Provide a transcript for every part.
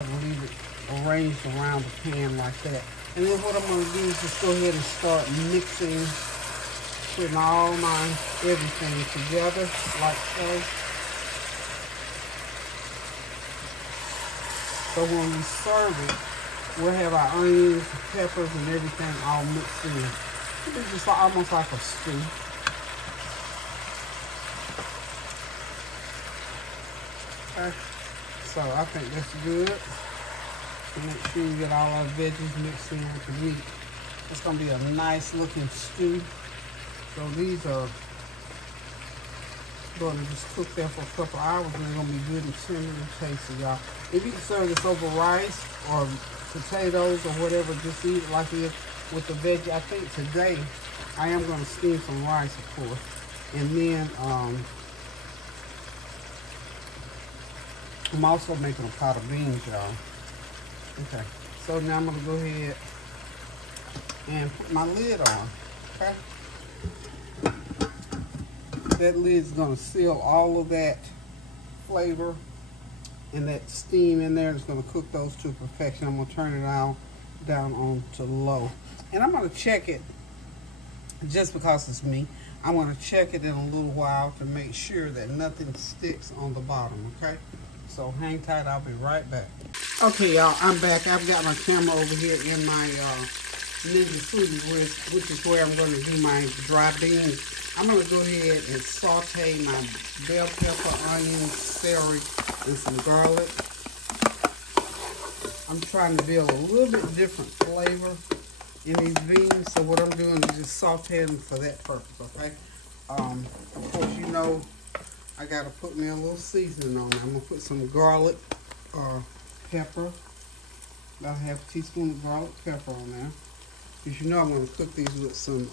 Leave it arranged around the pan like that. And then what I'm going to do is just go ahead and start mixing, putting all my everything together like so. So when we serve it, we'll have our onions, peppers, and everything all mixed in. It's just like, almost like a stew. Okay. So I think that's good. So make sure you get all our veggies mixed in with the meat. It's gonna be a nice looking stew. So these are going to just cook there for a couple hours, and they're gonna be good and tender and tasty, y'all. If you can serve this over rice or potatoes or whatever, just eat it like it with the veggie. I think today I am gonna steam some rice, of course, and then I'm also making a pot of beans, y'all. Okay, so now I'm gonna go ahead and put my lid on, okay? That lid's gonna seal all of that flavor and that steam in there. It's gonna cook those to perfection. I'm gonna turn it down on to low. And I'm gonna check it, just because it's me, I'm gonna check it in a little while to make sure that nothing sticks on the bottom, okay? So hang tight, I'll be right back. Okay, y'all, I'm back. I've got my camera over here in my Ninja Foodie, which is where I'm going to do my dry beans. I'm going to go ahead and saute my bell pepper, onions, celery, and some garlic. I'm trying to build a little bit different flavor in these beans, so what I'm doing is just saute them for that purpose, okay? Of course, you know, I got to put me a little seasoning on there. I'm going to put some garlic or pepper, about a half a teaspoon of garlic pepper on there. Because you know I'm going to cook these with some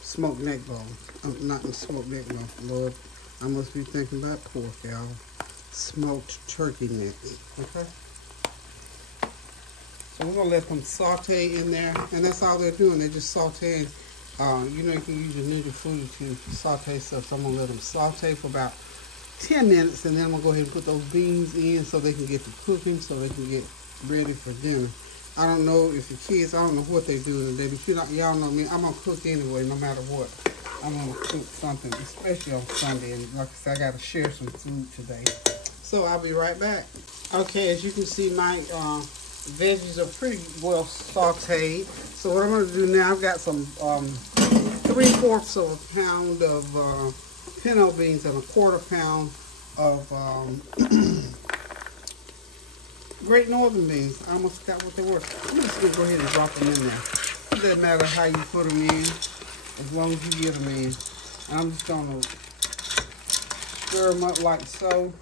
smoked neck bones. Not the smoked neck bones, Lord. I must be thinking about pork, y'all. Smoked turkey neck, okay? So we're going to let them saute in there. And that's all they're doing. They're just sauteing. You know, you can use your Ninja Foodie to saute stuff. So I'm going to let them saute for about 10 minutes. And then I'm going to go ahead and put those beans in so they can get to cooking, so they can get ready for dinner. I don't know if the kids, I don't know what they're doing today, but y'all know me, I'm going to cook anyway, no matter what. I'm going to cook something, especially on Sunday. And like I said, I got to share some food today. So I'll be right back. Okay, as you can see, my veggies are pretty well sauteed. So what I'm going to do now, I've got some 3/4 of a pound of pinto beans and a 1/4 pound of Great Northern beans. I almost got what they were. I'm just going to go ahead and drop them in there. It doesn't matter how you put them in, as long as you get them in. And I'm just going to stir them up like so.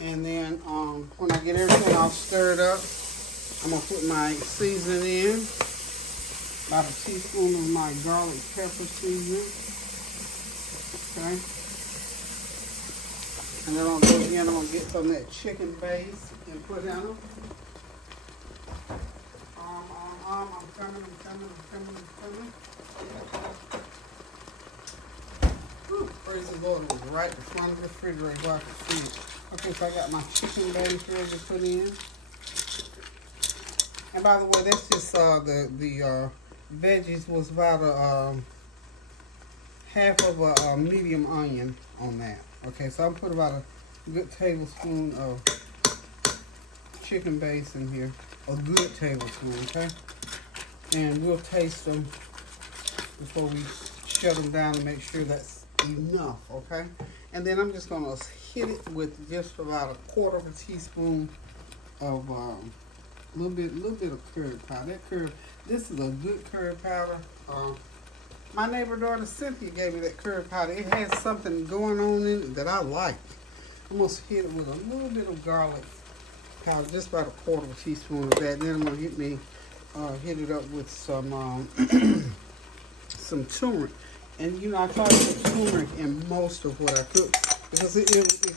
And then when I get everything all stirred up, I'm going to put my seasoning in. About a teaspoon of my garlic pepper seasoning. Okay. And then I'm going to go again, I'm going to get some of that chicken base and put in them. I'm coming. Whew, praise the Lord, it was right in front of the refrigerator where I could see it. Okay, so I got my chicken base ready to put in. And by the way, that's just the veggies was about a half of a medium onion on that. Okay, so I'm putting about a good tablespoon of chicken base in here. A good tablespoon, okay? And we'll taste them before we shut them down to make sure that's enough, okay? And then I'm just gonna hit it with just about a 1/4 of a teaspoon of little bit of curry powder. This is a good curry powder. My neighbor daughter Cynthia gave me that curry powder. It has something going on in it that I like. I'm gonna hit it with a little bit of garlic powder, just about a 1/4 of a teaspoon of that. Then I'm gonna hit it up with some some turmeric. And you know, I try to put turmeric in most of what I cook because it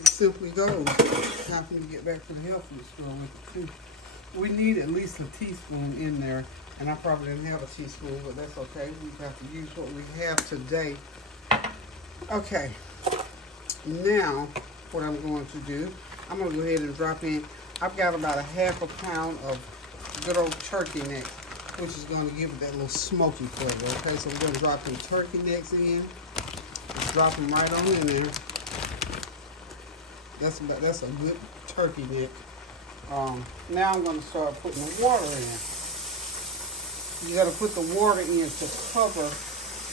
simply goes. How can you get back to the health food store with it too? We need at least a teaspoon in there, and I probably didn't have a teaspoon, but that's okay. We have to use what we have today. Okay, now what I'm going to do, I'm going to go ahead and drop in I've got about a ½ pound of good old turkey neck, which is going to give it that little smoky flavor. Okay, so we're going to drop them turkey necks in. Just drop them right on in there. That's a good turkey neck. Now I'm going to start putting the water in. You got to put the water in to cover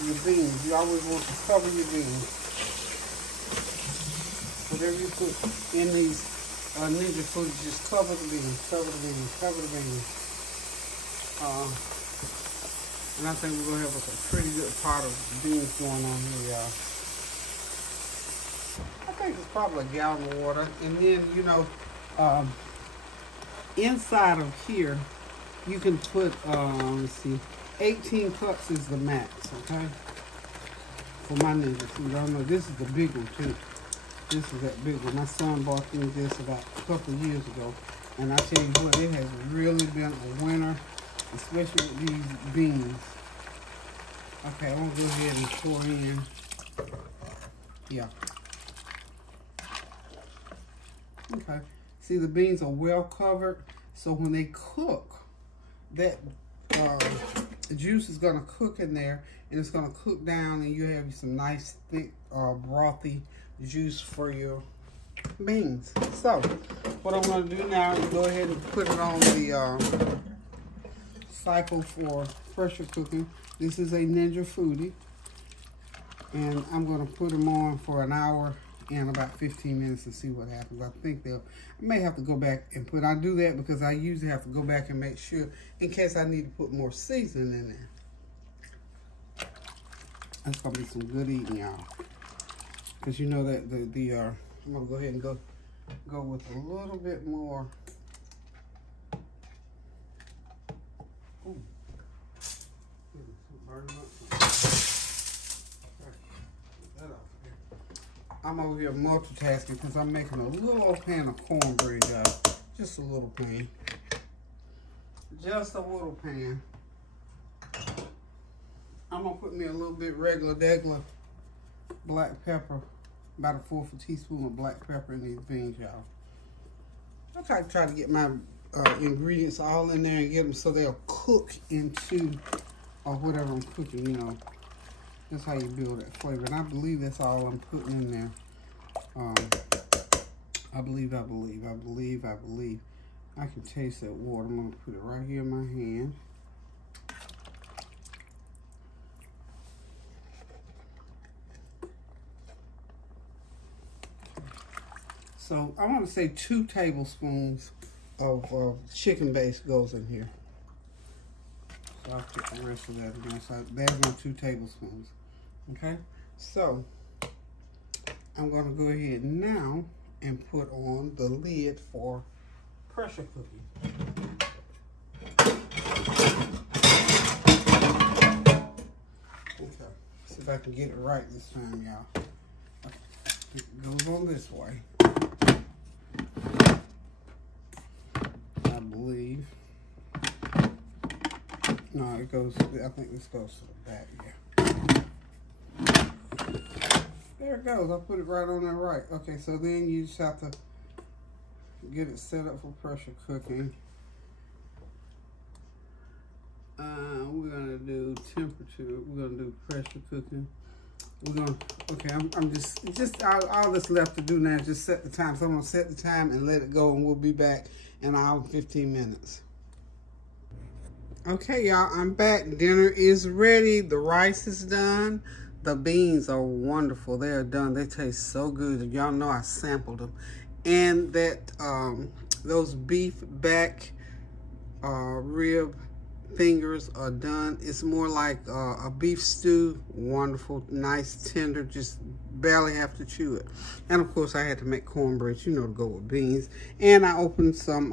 your beans. You always want to cover your beans. Whatever you put in these ninja foods, just cover the beans, cover the beans, cover the beans. And I think we're going to have a pretty good pot of beans going on here, y'all. I think it's probably a gallon of water. And then, you know, inside of here, you can put, let's see, 18 cups is the max, okay? For my ninja food. I don't know, this is the big one too. This is that big one. My son bought me this about a couple of years ago. And I tell you what, it has really been a winner, especially with these beans. Okay, I'm gonna go ahead and pour in. Yeah. Okay. See, the beans are well covered, so when they cook, that juice is gonna cook in there, and it's gonna cook down, and you have some nice thick, brothy juice for your beans. So, what I'm gonna do now is go ahead and put it on the cycle for pressure cooking. This is a Ninja Foodie, and I'm gonna put them on for an hour and about 15 minutes and see what happens. I think I may have to go back and I do that because I usually have to go back and make sure in case I need to put more seasoning in there. That's gonna be some good eating, y'all. Because you know that I'm gonna go ahead and go with a little bit more. Ooh. I'm over here multitasking because I'm making a little old pan of cornbread, guys. Just a little pan. Just a little pan. I'm gonna put me a little bit regular black pepper, about a 1/4 teaspoon of black pepper in these beans, y'all. I try to get my ingredients all in there and get them so they'll cook into whatever I'm cooking, you know. That's how you build that flavor. And I believe that's all I'm putting in there. I believe. I can taste that water. I'm going to put it right here in my hand. So I want to say 2 tablespoons of chicken base goes in here. So I'll put the rest of that in there. So there's my 2 tablespoons. Okay, so I'm going to go ahead now and put on the lid for pressure cooking. Okay, see if I can get it right this time, y'all. Okay. It goes on this way. I believe. No, it goes, I think this goes to the back, yeah. There it goes. I put it right on there right. Okay, so then you just have to get it set up for pressure cooking. We're gonna do temperature. We're gonna do pressure cooking. We're gonna, okay, I'm just all that's left to do now is just set the time. So I'm gonna set the time and let it go, and we'll be back in an hour and 15 minutes. Okay, y'all, I'm back. Dinner is ready. The rice is done. The beans are wonderful. They are done. They taste so good. Y'all know I sampled them. And that those beef back rib fingers are done. It's more like a beef stew. Wonderful, nice, tender. Just barely have to chew it. And of course, I had to make cornbread, you know, to go with beans. And I opened some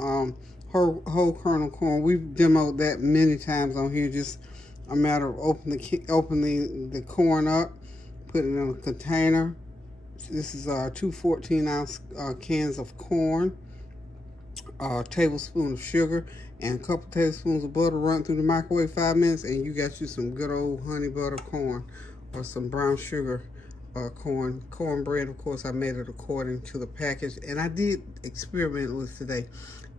whole kernel corn. We've demoed that many times on here. Just a matter of opening the corn up, put it in a container. This is 2 14-ounce cans of corn, a tablespoon of sugar, and a couple tablespoons of butter. Run through the microwave 5 minutes, and you got you some good old honey butter corn or some brown sugar cornbread. Of course, I made it according to the package, and I did experiment with today.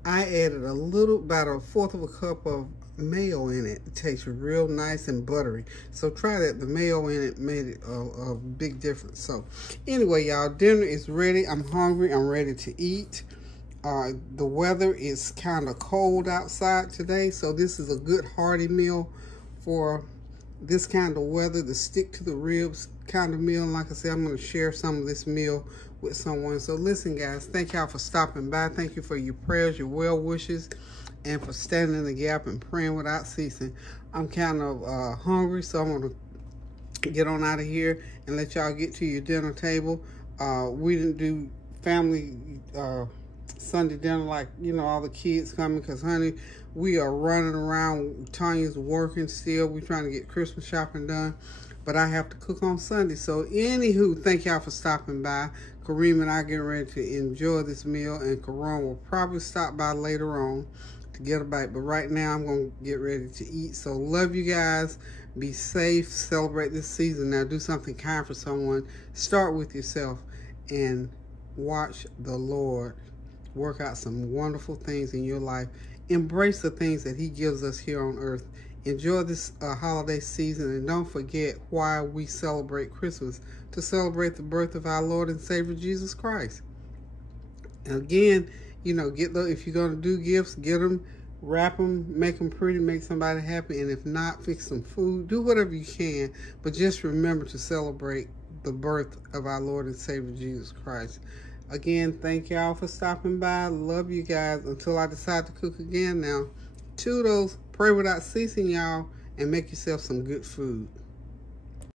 I added about a fourth of a cup of mayo in it. It tastes real nice and buttery. So try that. The mayo in it made it a big difference. So anyway, y'all, dinner is ready. I'm hungry. I'm ready to eat. The weather is kind of cold outside today, so this is a good hearty meal for this kind of weather, the stick to the ribs kind of meal. And like I said, I'm going to share some of this meal with someone. So listen, guys, thank y'all for stopping by. Thank you for your prayers, your well wishes, and for standing in the gap and praying without ceasing. I'm kind of hungry, so I'm going to get on out of here and let y'all get to your dinner table. We didn't do family Sunday dinner like, you know, all the kids coming, because, honey, we are running around. Tanya's working still. We're trying to get Christmas shopping done, but I have to cook on Sunday. So anywho, thank y'all for stopping by. Kareem and I getting ready to enjoy this meal, and Karan will probably stop by later on to get a bite, but right now I'm going to get ready to eat. So love you guys. Be safe. Celebrate this season. Now do something kind for someone. Start with yourself and watch the Lord work out some wonderful things in your life. Embrace the things that he gives us here on earth. Enjoy this holiday season, and don't forget why we celebrate Christmas, to celebrate the birth of our Lord and Savior Jesus Christ. And again, you know, if you're going to do gifts, get them, wrap them, make them pretty, make somebody happy, and if not, fix some food. Do whatever you can, but just remember to celebrate the birth of our Lord and Savior Jesus Christ. Again, thank y'all for stopping by. Love you guys until I decide to cook again now. Toodles. Pray without ceasing, y'all, and make yourself some good food.